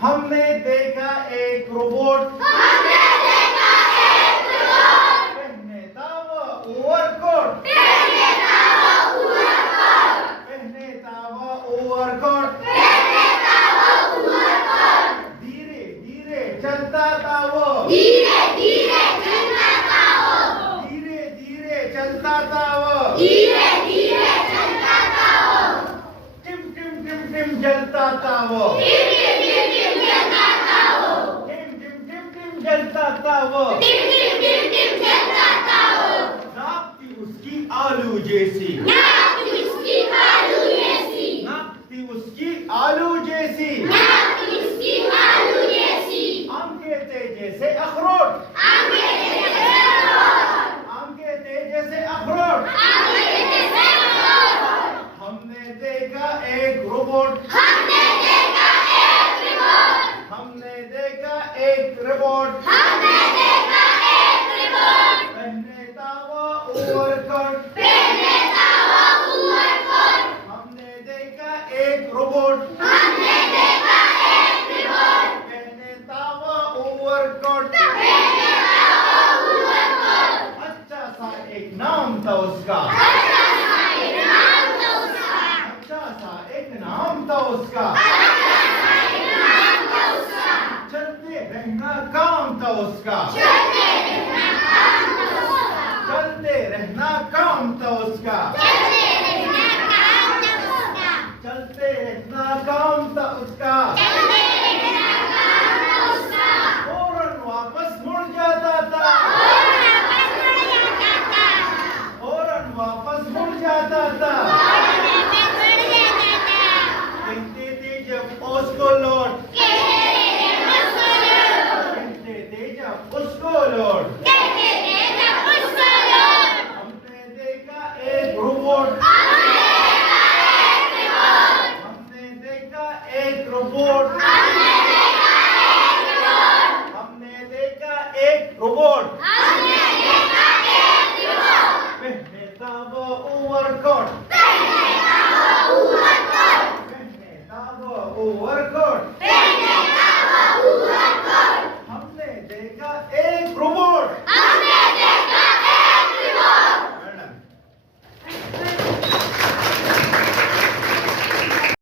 हमने देखा एक रोबोट पहने था वो ओवरकोट पहने था वो ओवरकोट धीरे धीरे चलता था वो धीरे धीरे चलता था वो टिम टिम टिम टिम जलता था वो जलता था वो नाक थी उसकी आलू जैसी आंखें थे जैसे अखरोट हमने देखा एक रोबोट पहने था वो ओवरकोट हमने देखा एक रोबोट पहने था वो ओवरकोट अच्छा सा एक नाम था उसका चलते रहना काम था उसका फौरन वापस मुड़ जाता था कहते थे जब उसको लौट हमने देखा एक रोबोट